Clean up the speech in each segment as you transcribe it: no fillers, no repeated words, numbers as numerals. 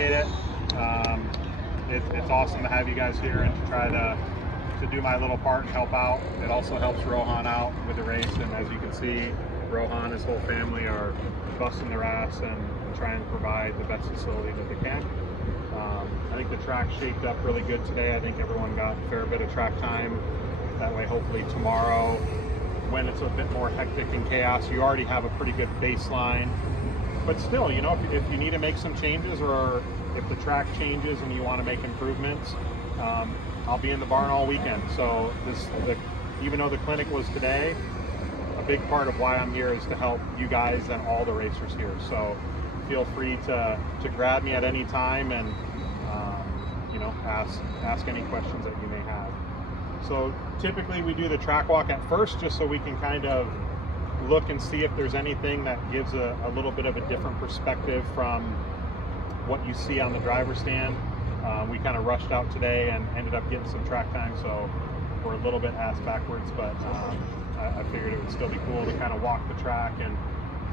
appreciate it. It's awesome to have you guys here and to try to do my little part and help out. It also helps Rohan out with the race, and as you can see, Rohan and his whole family are busting their ass and trying to provide the best facility that they can. I think the track shaped up really good today. I think everyone got a fair bit of track time. That way, hopefully tomorrow, when it's a bit more hectic and chaos, you already have a pretty good baseline. But still, you know, if you need to make some changes, or if the track changes and you want to make improvements, I'll be in the barn all weekend. So even though the clinic was today, a big part of why I'm here is to help you guys and all the racers here. So feel free to grab me at any time and you know, ask any questions that you may have. So typically we do the track walk at first, just so we can kind of look and see if there's anything that gives a little bit of a different perspective from what you see on the driver's stand. We kind of rushed out today and ended up getting some track time, so we're a little bit ass backwards, but I figured it would still be cool to kind of walk the track. And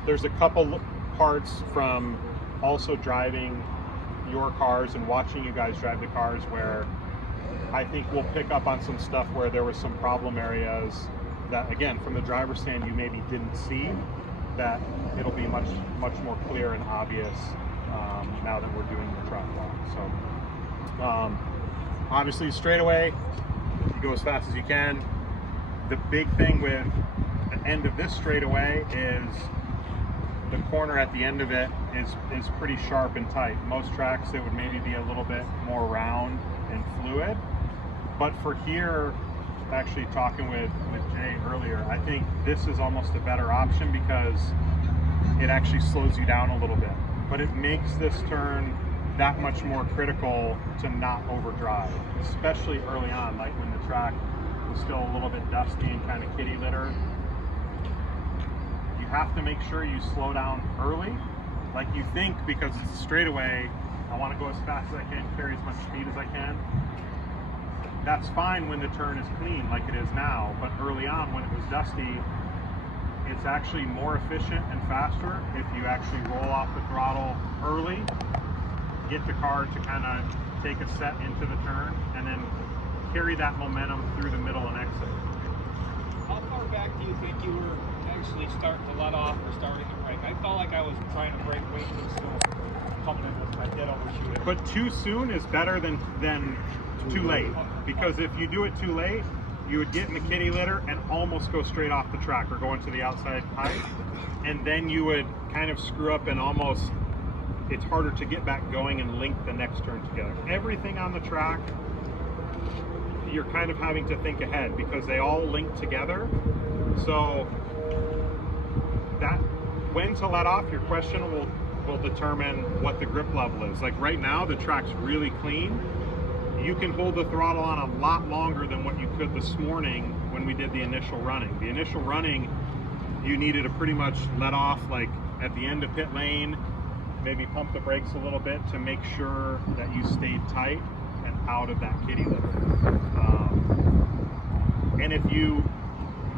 there's a couple parts from also driving your cars and watching you guys drive the cars where I think we'll pick up on some stuff where there was some problem areas that, again, from the driver's stand you maybe didn't see, that it'll be much more clear and obvious now that we're doing the track walk. So obviously straightaway, you go as fast as you can. The big thing with the end of this straightaway is the corner at the end of it is pretty sharp and tight. Most tracks it would maybe be a little bit more round and fluid, but for here, actually talking with Jay earlier, I think this is almost a better option because it actually slows you down a little bit, but it makes this turn that much more critical to not overdrive, especially early on, like when the track was still a little bit dusty and kind of kitty litter. You have to make sure you slow down early. Like you think, because it's a straightaway, I want to go as fast as I can, carry as much speed as I can. That's fine when the turn is clean like it is now, but early on when it was dusty, it's actually more efficient and faster if you actually roll off the throttle early, get the car to kind of take a set into the turn, and then carry that momentum through the middle and exit. How far back do you think you were actually starting to let off or starting to brake? I felt like I was trying to brake weight and still coming in with my dead overshoot. But too soon is better than too late, because if you do it too late, you would get in the kitty litter and almost go straight off the track or go into the outside pipe, and then you would kind of screw up and almost, it's harder to get back going and link the next turn together. Everything on the track, you're kind of having to think ahead because they all link together. So that when to let off, your question will determine what the grip level is. Like right now, the track's really clean. You can hold the throttle on a lot longer than what you could this morning when we did the initial running. The initial running, you needed to pretty much let off like at the end of pit lane, maybe pump the brakes a little bit to make sure that you stayed tight and out of that kitty litter. And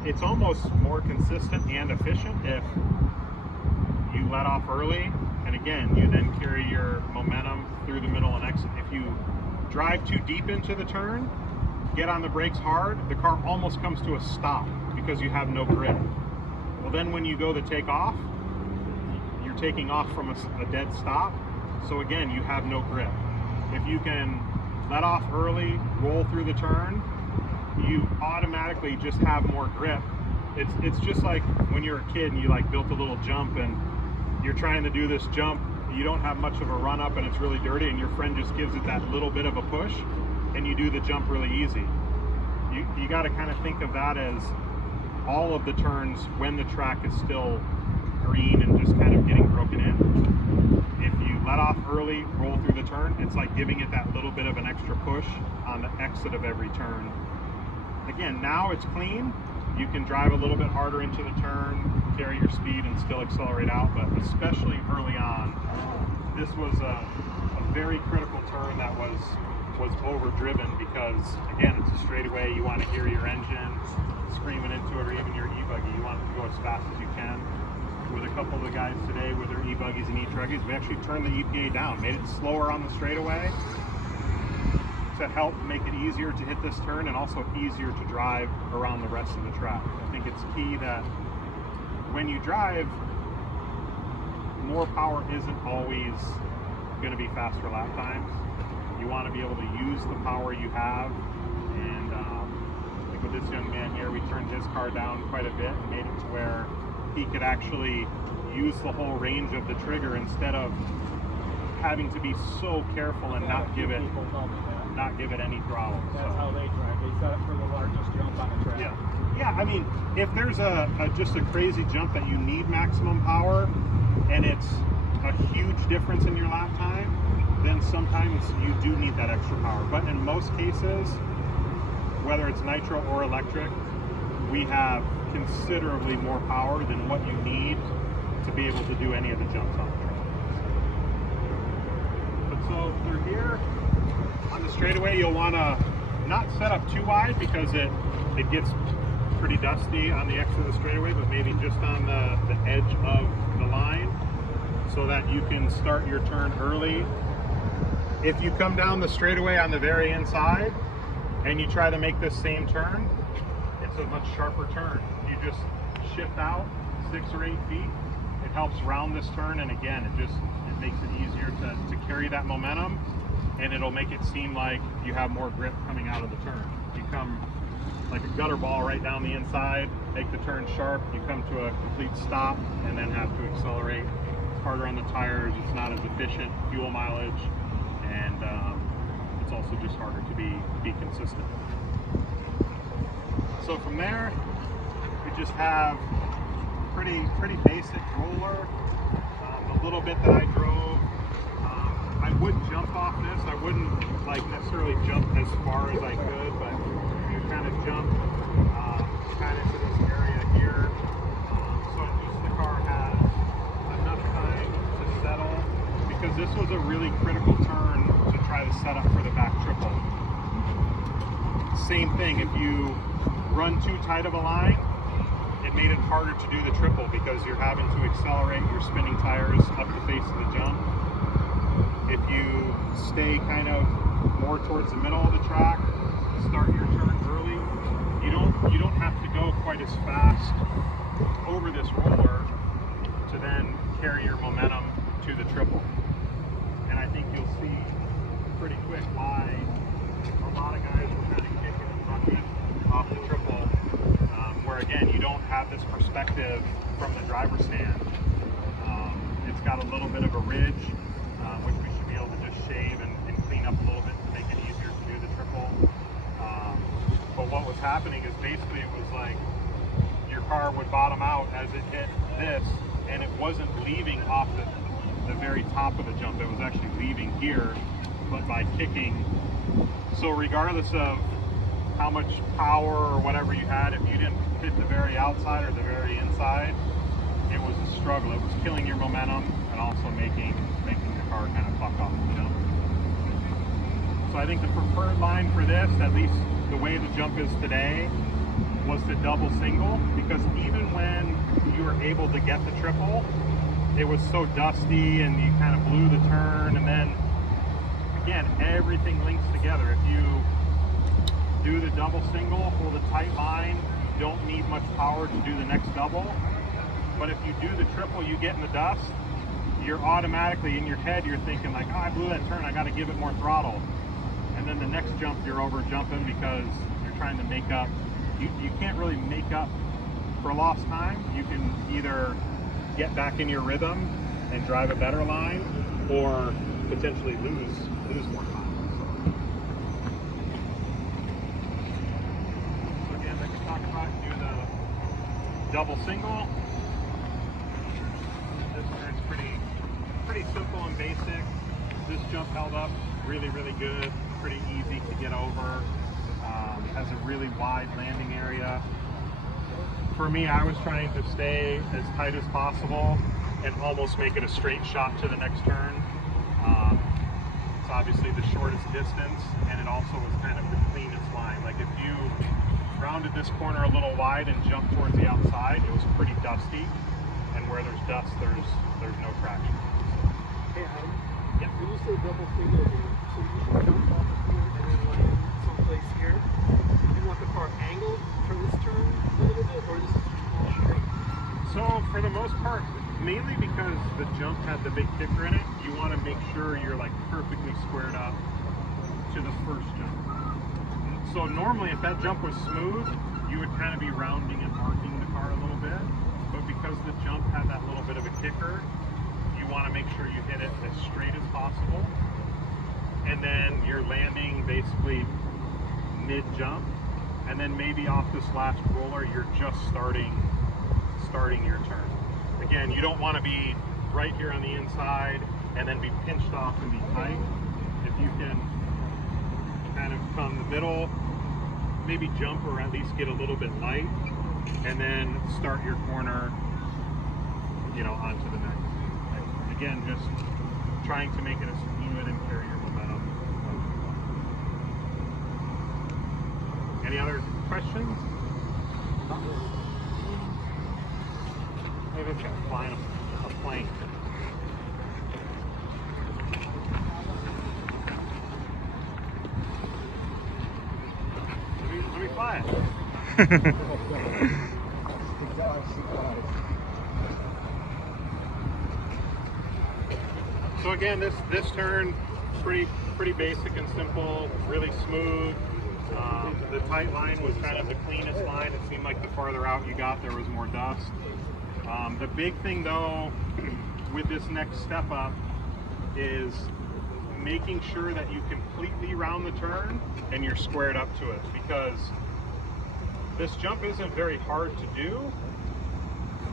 it's almost more consistent and efficient if you let off early, and again, you then carry your momentum through the middle and exit. If you drive too deep into the turn, get on the brakes hard, the car almost comes to a stop because you have no grip. Well, then when you go to take off, you're taking off from a dead stop. So again, you have no grip. If you can let off early, roll through the turn, you automatically just have more grip. It's just like when you're a kid and you like built a little jump and you're trying to do this jump, you don't have much of a run up and it's really dirty, and your friend just gives it that little bit of a push and you do the jump really easy. You got to kind of think of that as all of the turns when the track is still green and just kind of getting broken in. If you let off early, roll through the turn, it's like giving it that little bit of an extra push on the exit of every turn. Again, now it's clean. You can drive a little bit harder into the turn, carry your speed, and still accelerate out, but especially early on, this was a very critical turn that was overdriven because, again, it's a straightaway. You want to hear your engine screaming into it, or even your e-buggy. You want it to go as fast as you can. with a couple of the guys today with their e-buggies and e-truggies. We actually turned the EPA down, made it slower on the straightaway to help make it easier to hit this turn and also easier to drive around the rest of the track. I think it's key that when you drive, more power isn't always going to be faster lap times. You want to be able to use the power you have, and like with this young man here, we turned his car down quite a bit and made it to where he could actually use the whole range of the trigger instead of having to be so careful and not give it any throttle. That's how they drive. They set it for the largest jump on the track. Yeah. I mean, if there's just a crazy jump that you need maximum power, and it's a huge difference in your lap time, then sometimes you do need that extra power. But in most cases, whether it's nitro or electric, we have considerably more power than what you need to be able to do any of the jumps on the track. But so through here, on the straightaway, you'll want to not set up too wide because it gets pretty dusty on the exit of the straightaway, but maybe just on the edge of the line so that you can start your turn early. If you come down the straightaway on the very inside and you try to make this same turn, it's a much sharper turn. You just shift out 6 or 8 feet. It helps round this turn, and again, it makes it easier to carry that momentum, and it'll make it seem like you have more grip coming out of the turn. You come like a gutter ball right down the inside, make the turn sharp, you come to a complete stop, and then have to accelerate. It's harder on the tires, it's not as efficient fuel mileage, and it's also just harder to be consistent. So from there, we just have pretty basic roller. The little bit that I drove, I would jump off this. I wouldn't like necessarily jump as far as I could, but you kind of jump kind of into this area here. So at least the car has enough time to settle, because this was a really critical turn to try to set up for the back triple. Same thing, if you run too tight of a line, it made it harder to do the triple because you're having to accelerate your spinning tires up the face of the jump. If you stay kind of more towards the middle of the track, start your turn early, you don't have to go quite as fast over this roller to then carry your momentum to the triple. And I think you'll see pretty quick why a lot of guys were kind of kicking and bucking off the triple, where again, you don't have this perspective from the driver's stand. It's got a little bit of a ridge, which we should be able to just shave and clean up a little bit to make it easier to do the triple. But what was happening is basically it was like your car would bottom out as it hit this, and it wasn't leaving off the very top of the jump. It was actually leaving here, but by kicking. So regardless of how much power or whatever you had, if you didn't hit the very outside or the very inside, it was a struggle. It was killing your momentum and also making the car kind of buck off the jump. So I think the preferred line for this, at least the way the jump is today, was the double single, because even when you were able to get the triple, it was so dusty and you kind of blew the turn, and then again, everything links together. If you do the double single, hold a tight line, you don't need much power to do the next double. But if you do the triple, you get in the dust, you're automatically, in your head, you're thinking like, oh, I blew that turn, I got to give it more throttle. And then the next jump, you're over jumping because you're trying to make up. You can't really make up for lost time. You can either get back in your rhythm and drive a better line, or potentially lose more time. So again, like we talked about, do the double single. This turn's pretty simple and basic. This jump held up really good, pretty easy to get over. Has a really wide landing area. For me, I was trying to stay as tight as possible and almost make it a straight shot to the next turn. It's obviously the shortest distance, and it also was kind of the cleanest line. Like if you rounded this corner a little wide and jumped towards the outside, it was pretty dusty and where there's dust, there's no traction. Hey Adam, Yeah. when you say double single here, so you should jump off of here and then land someplace here. You want the car angled for this turn a little bit, or this is all straight? So for the most part, mainly because the jump had the big kicker in it, you want to make sure you're like perfectly squared up to the first jump. So normally if that jump was smooth, you would kind of be rounding and marking the car a little bit, but because the jump had that little bit of a kicker, you want to make sure you hit it as straight as possible, and then you're landing basically mid-jump, and then maybe off this last roller you're just starting your turn. Again, you don't want to be right here on the inside and then be pinched off and be tight. If you can kind of come the middle, maybe jump or at least get a little bit light, and then start your corner, you know, onto the next. Again, just trying to make it as fluid and carry your momentum. Any other questions? Maybe it's gonna fly a plane. Let me fly it. So again, this turn, pretty basic and simple, really smooth. The tight line was kind of the cleanest line. It seemed like the farther out you got, there was more dust. The big thing though, with this next step up, is making sure that you completely round the turn and you're squared up to it, because this jump isn't very hard to do,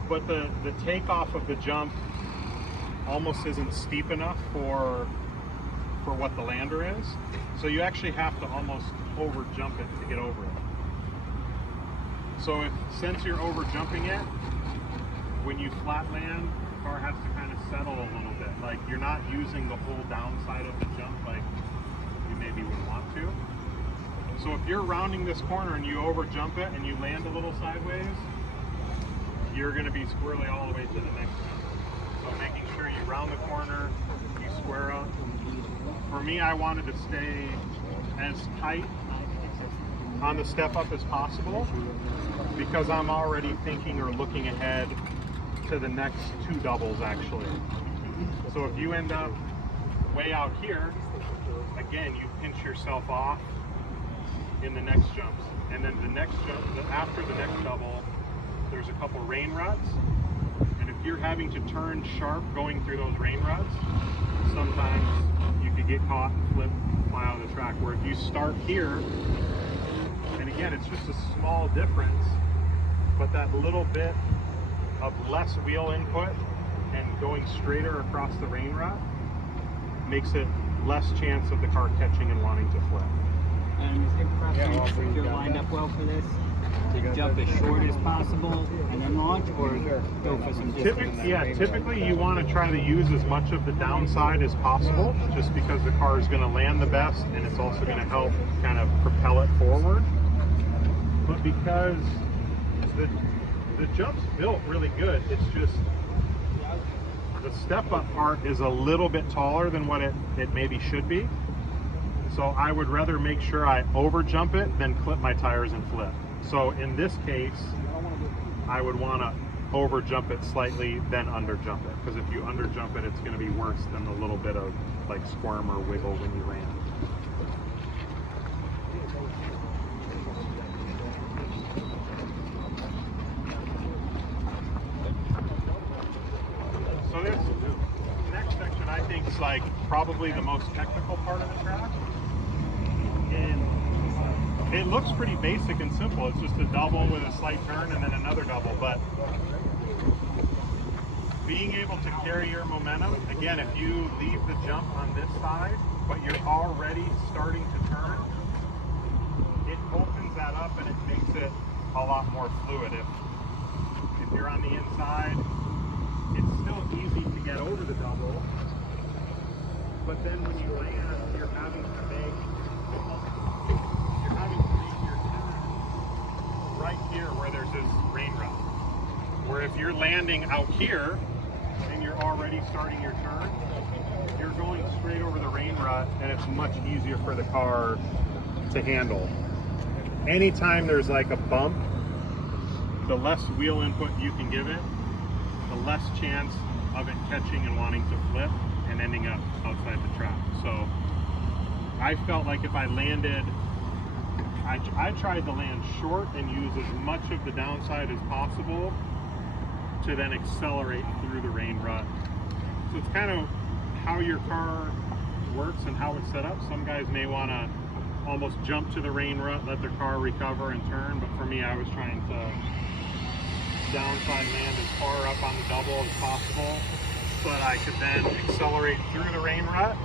but the takeoff of the jump almost isn't steep enough for what the lander is. So you actually have to almost over jump it to get over it. So since you're over jumping it, when you flat land, the car has to kind of settle a little bit. Like you're not using the whole downside of the jump like you maybe would want to. So if you're rounding this corner and you over jump it and you land a little sideways, you're going to be squarely all the way to the next jump. So making sure you round the corner, you square up. For me, I wanted to stay as tight on the step up as possible, because I'm already thinking or looking ahead to the next two doubles actually. So if you end up way out here, again, you pinch yourself off in the next jumps. And then the next jump, after the next double, there's a couple rain ruts. And if you're having to turn sharp going through those rain ruts, sometimes you could get caught and flip, fly out of the track. Where if you start here, and again, it's just a small difference, but that little bit of less wheel input and going straighter across the rain rut makes it less chance of the car catching and wanting to flip. And is it preference if you're lined up well for this to jump as short as possible and then launch, or go for some distance? Typically you want to try to use as much of the downside as possible, just because the car is going to land the best and it's also going to help kind of propel it forward. But because the jump's built really good, it's just the step up part is a little bit taller than what it maybe should be. So I would rather make sure I over jump it than clip my tires and flip. So in this case, I would want to over jump it slightly, then under jump it. Because if you under jump it, it's going to be worse than the little bit of like squirm or wiggle when you land. So this next section I think is like probably the most technical part of the track. And it looks pretty basic and simple. It's just a double with a slight turn and then another double. But being able to carry your momentum, again, if you leave the jump on this side, but you're already starting to turn, it opens that up and it makes it a lot more fluid. If you're on the inside, it's still easy to get over the double, but then when you land, you're having to make your turn right here where there's this rain rut. Where if you're landing out here and you're already starting your turn, you're going straight over the rain rut, and it's much easier for the car to handle. Anytime there's like a bump, the less wheel input you can give it, the less chance of it catching and wanting to flip and ending up outside the track. So I felt like if I landed, I tried to land short and use as much of the downside as possible to then accelerate through the rain rut. So it's kind of how your car works and how it's set up. Some guys may want to almost jump to the rain rut, let their car recover and turn, but for me, I was trying to downside land as far up on the double as possible so that I could then accelerate through the rain rut.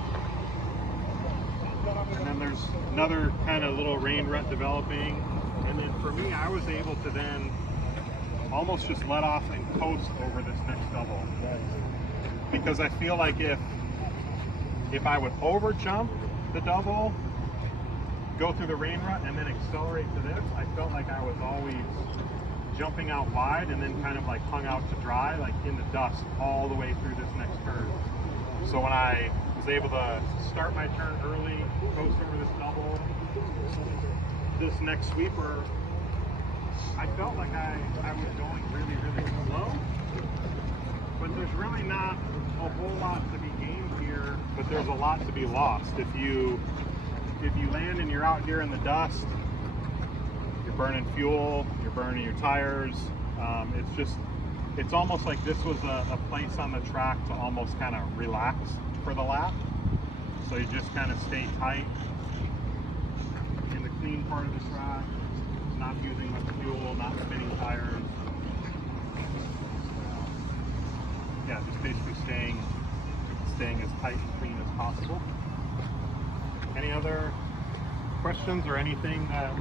And then there's another kind of little rain rut developing, and then for me, I was able to then almost just let off and coast over this next double, because I feel like if I would over jump the double, go through the rain rut, and then accelerate to this, I felt like I was always jumping out wide and then kind of like hung out to dry, like in the dust all the way through this next turn. So when I was able to start my turn early, coast over this double, this next sweeper, I felt like I was going really, really slow, but there's really not a whole lot to be gained here, but there's a lot to be lost. If you land and you're out here in the dust, you're burning fuel, you're burning your tires. It's almost like this was a place on the track to almost kind of relax for the lap. So you just kind of stay tight in the clean part of the track, not using much fuel, not spinning tires. Yeah, just basically staying as tight and clean as possible. Any other questions or anything that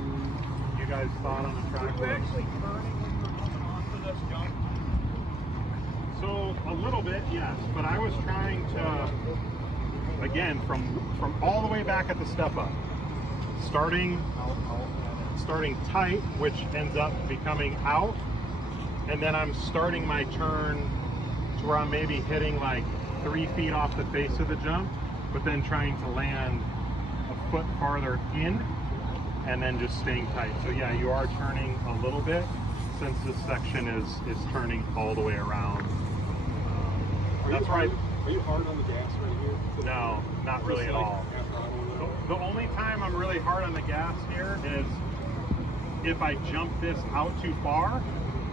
you guys thought on the track? Were you actually turning when you were coming onto this jump? So a little bit, yes, but I was trying to, again, from all the way back at the step up, starting tight, which ends up becoming out, and then I'm starting my turn to where I'm maybe hitting like 3 feet off the face of the jump, but then trying to land a foot farther in, and then just staying tight. So yeah, you are turning a little bit, since this section is turning all the way around. That's right. Are you hard on the gas right here? No, not really at all. The only time I'm really hard on the gas here is if I jump this out too far,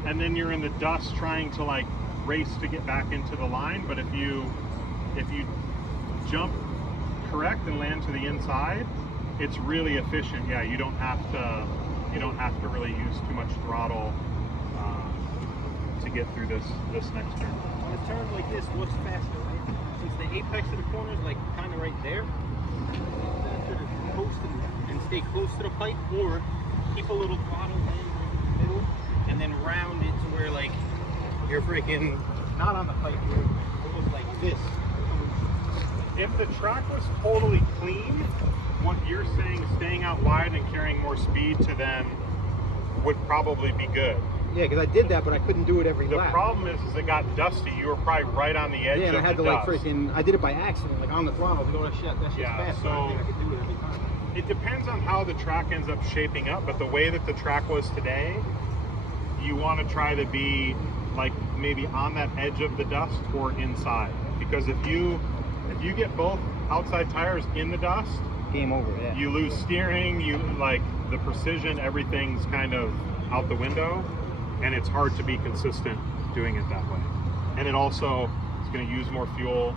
and then you're in the dust trying to like race to get back into the line. But if you jump correct and land to the inside, it's really efficient. Yeah, you don't have to really use too much throttle to get through this next turn. On a turn like this, what's faster, right? Since the apex of the corner is like kind of right there, it's faster to coast and stay close to the pipe, or keep a little throttle in the middle and then round it to where like you're freaking not on the pipe, you're almost like this. If the track was totally clean, what you're saying, staying out wide and carrying more speed to them, would probably be good. Yeah, because I did that, but I couldn't do it every The lap. problem is it got dusty. You were probably right on the edge Yeah, and I of had the to like dust. freaking. I did it by accident, like on the throttle. To go, that shit's Yeah, fast. so- I don't think I could do it every time. It depends on how the track ends up shaping up, but the way that the track was today, you want to try to be like maybe on that edge of the dust or inside. Because if you get both outside tires in the dust, Game over. Yeah. you lose steering, you like the precision, everything's kind of out the window, and it's hard to be consistent doing it that way. And it also is going to use more fuel,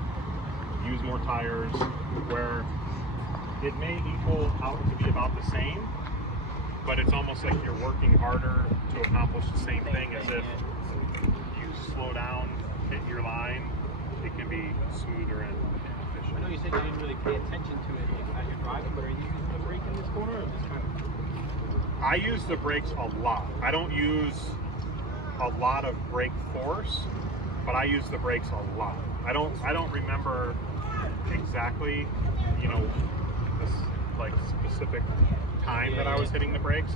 use more tires, where it may equal out to be about the same, but it's almost like you're working harder to accomplish the same thing as if you slow down, hit your line, it can be smoother and efficient. I know you said you didn't really pay attention to it like, as you're driving, but are you using the brake in this corner or just kind of? I use the brakes a lot. I don't use a lot of brake force, but I use the brakes a lot. I don't remember exactly, this like specific time that I was hitting the brakes,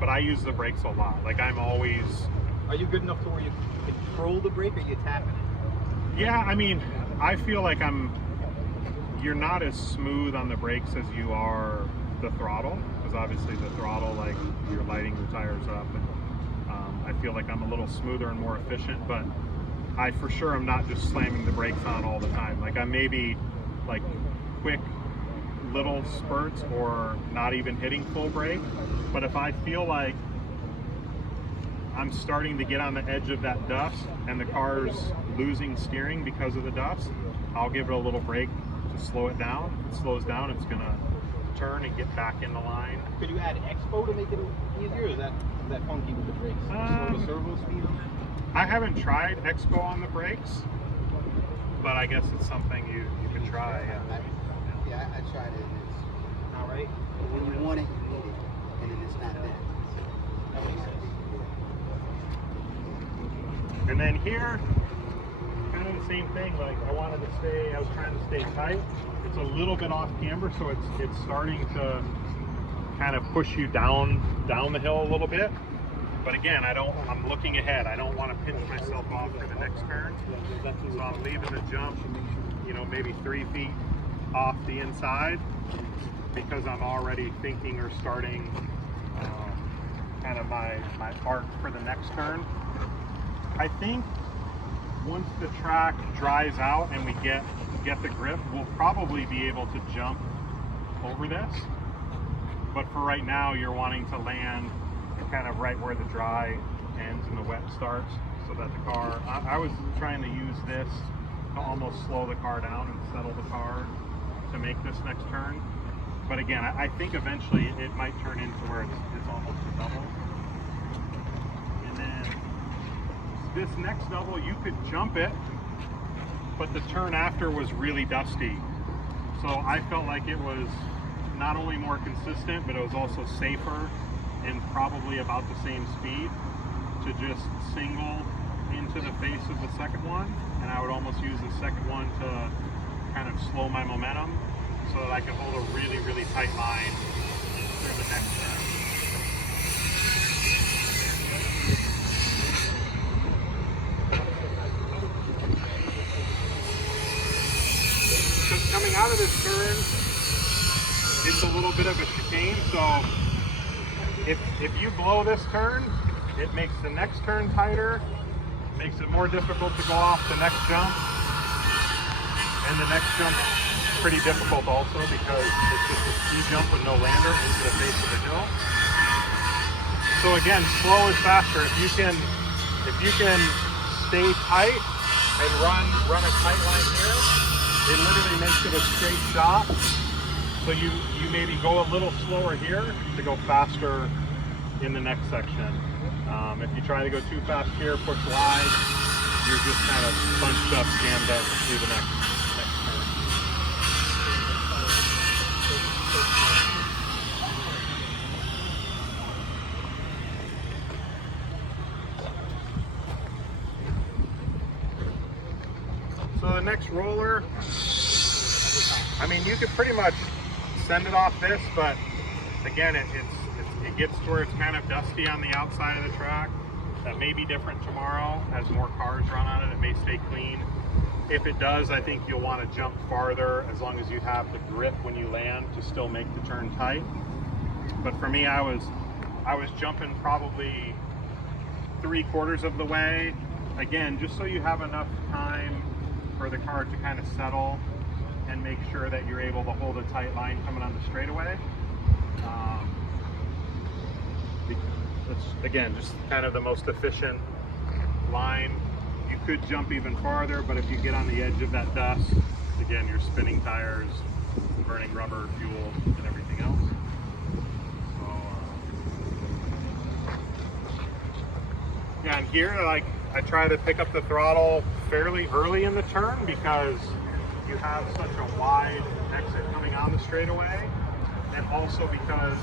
but I use the brakes a lot. Like I'm always Are you good enough to where you control the brake, or you tapping it? Yeah, I mean, I feel like you're not as smooth on the brakes as you are the throttle, because obviously the throttle, like, you're lighting your tires up, and I feel like I'm a little smoother and more efficient, but I for sure am not just slamming the brakes on all the time. Like, I maybe like quick little spurts or not even hitting full brake, but if I feel like I'm starting to get on the edge of that dust and the car's losing steering because of the dust, I'll give it a little brake to slow it down. If it slows down, it's gonna turn and get back in the line. Could you add Expo to make it easier, or is that funky with the brakes? Slow the servo speed on that? I haven't tried Expo on the brakes, but I guess it's something you could try. Yeah, I tried it, and it's Not right? when you want it, you need it, and then it's not there. That makes sense. And then here, kind of the same thing. Like, I was trying to stay tight. It's a little bit off camber, so it's starting to kind of push you down the hill a little bit. But again, I'm looking ahead. I don't want to pinch myself off for the next turn. So I'm leaving the jump, maybe 3 feet off the inside, because I'm already thinking or starting kind of my arc for the next turn. I think once the track dries out and we get the grip, we'll probably be able to jump over this. But for right now, you're wanting to land kind of right where the dry ends and the wet starts, so that the car, I was trying to use this to almost slow the car down and settle the car to make this next turn. But again, I think eventually it might turn into where it's almost a double. And then this next double, you could jump it, but the turn after was really dusty. So I felt like it was not only more consistent, but it was also safer and probably about the same speed to just single into the face of the second one. And I would almost use the second one to kind of slow my momentum so that I can hold a really, really tight line through the next turn. Because coming out of this turn, it's a little bit of a chicane, so if you blow this turn, it makes the next turn tighter, makes it more difficult to go off the next jump, and the next jump is pretty difficult also because it's just a ski jump with no lander into the face of the hill. So again, slow is faster. If you can stay tight and run a tight line here, it literally makes it a straight shot. So you maybe go a little slower here to go faster in the next section. If you try to go too fast here, push wide, you're just kind of bunched up, jammed up through the next turn. So the next roller, I mean, you could pretty much send it off this, but again, it gets to where it's kind of dusty on the outside of the track. That may be different tomorrow as more cars run on it. It may stay clean. If it does, I think you'll want to jump farther as long as you have the grip when you land to still make the turn tight. But for me, I was jumping probably 3/4 of the way. Again, just so you have enough time for the car to kind of settle and make sure that you're able to hold a tight line coming on the straightaway. It's, again, just kind of the most efficient line. You could jump even farther, but if you get on the edge of that dust, again, you're spinning tires, burning rubber, fuel, and everything else. So, yeah, and here, like, I try to pick up the throttle fairly early in the turn because you have such a wide exit coming on the straightaway, and also because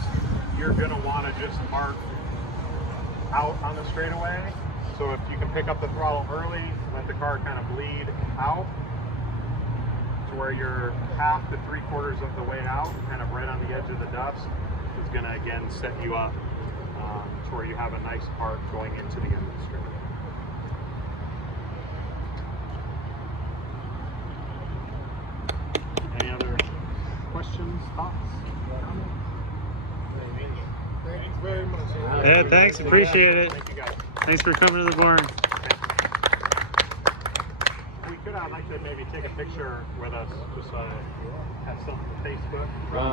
you're going to want to just mark out on the straightaway. So if you can pick up the throttle early, let the car kind of bleed out to where you're 1/2 to 3/4 of the way out, kind of right on the edge of the dust, is going to again set you up to where you have a nice arc going into the end of the strip. Any other questions, thoughts, comments? Thanks very much. Yeah, thanks. Appreciate it. Thank you guys. Thanks for coming to the barn. We could, I'd like to maybe take a picture with us, just have something for Facebook.